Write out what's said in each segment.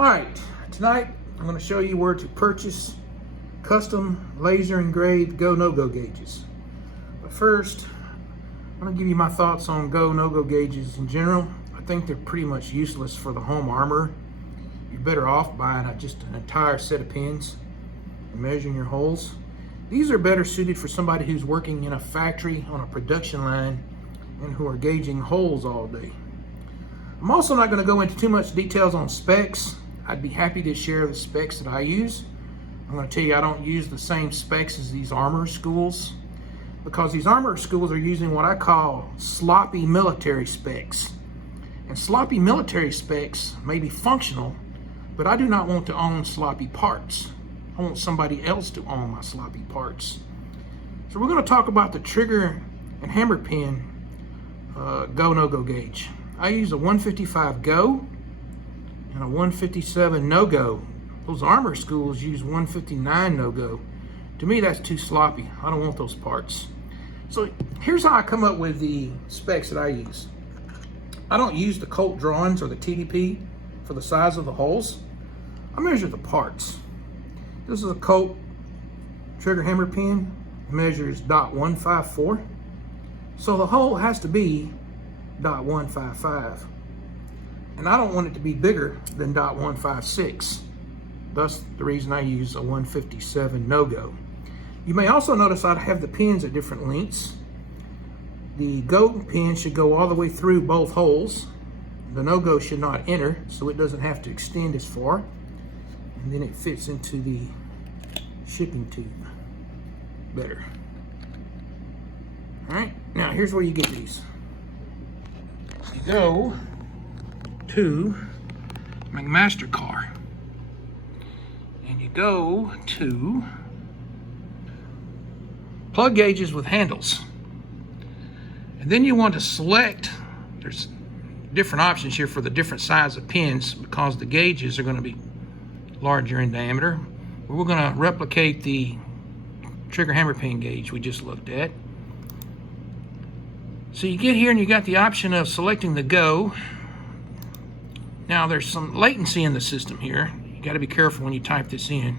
All right, tonight I'm going to show you where to purchase custom laser engraved Go No gauges. But first, I'm going to give you my thoughts on Go No gauges in general. I think they're pretty much useless for the home armorer. You're better off buying just an entire set of pins and measuring your holes. These are better suited for somebody who's working in a factory on a production line and who are gauging holes all day. I'm also not going to go into too much details on specs. I'd be happy to share the specs that I use. I'm going to tell you I don't use the same specs as these armor schools, because these armor schools are using what I call sloppy military specs. And sloppy military specs may be functional, but I do not want to own sloppy parts. I want somebody else to own my sloppy parts. So we're going to talk about the trigger and hammer pin Go No gauge. I use a 155 Go and a 157 No Go. Those armor schools use 159 No Go. To me, that's too sloppy. I don't want those parts. So here's how I come up with the specs that I use. I don't use the Colt drawings or the TDP for the size of the holes. I measure the parts. This is a Colt trigger hammer pin. It measures .154. So the hole has to be .155. And I don't want it to be bigger than .156. Thus the reason I use a 157 No Go. You may also notice I have the pins at different lengths. The Go pin should go all the way through both holes. The No Go should not enter, so it doesn't have to extend as far. And then it fits into the shipping tube better. All right, now here's where you get these. You go to McMaster-Carr, and you go to plug gauges with handles. And then you want to select, there's different options here for the different size of pins because the gauges are going to be larger in diameter. We're going to replicate the trigger hammer pin gauge we just looked at. So you get here and you got the option of selecting the Go. Now there's some latency in the system here. You got to be careful when you type this in.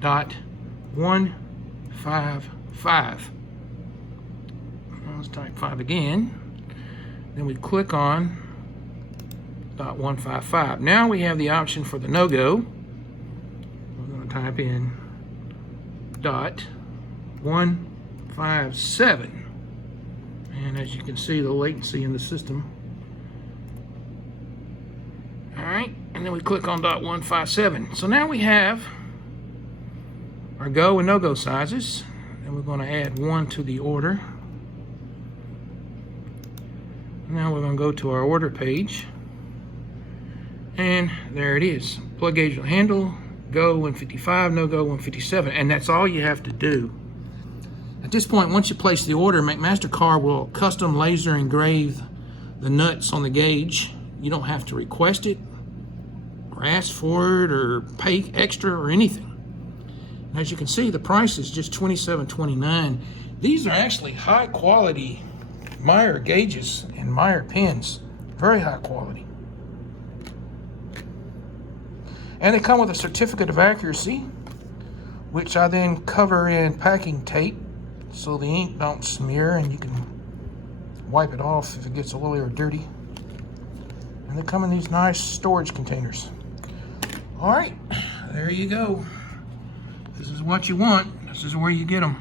.155. Let's type 5 again. Then we click on .155. Now we have the option for the No Go. We're going to type in .157. And as you can see, the latency in the system. All right, and then we click on .157. So now we have our Go and No Go sizes. And we're going to add one to the order. Now we're going to go to our order page. And there it is. Plug gauge with handle, Go 155, No Go 157. And that's all you have to do. At this point, once you place the order, McMaster-Carr will custom laser engrave the nuts on the gauge. You don't have to request it or ask for it or pay extra or anything. And as you can see, the price is just $27.29. These are actually high quality Meyer gauges and Meyer pins. Very high quality. And they come with a certificate of accuracy, which I then cover in packing tape so the ink don't smear and you can wipe it off if it gets oily or dirty. And they come in these nice storage containers. All right, there you go. This is what you want. This is where you get them.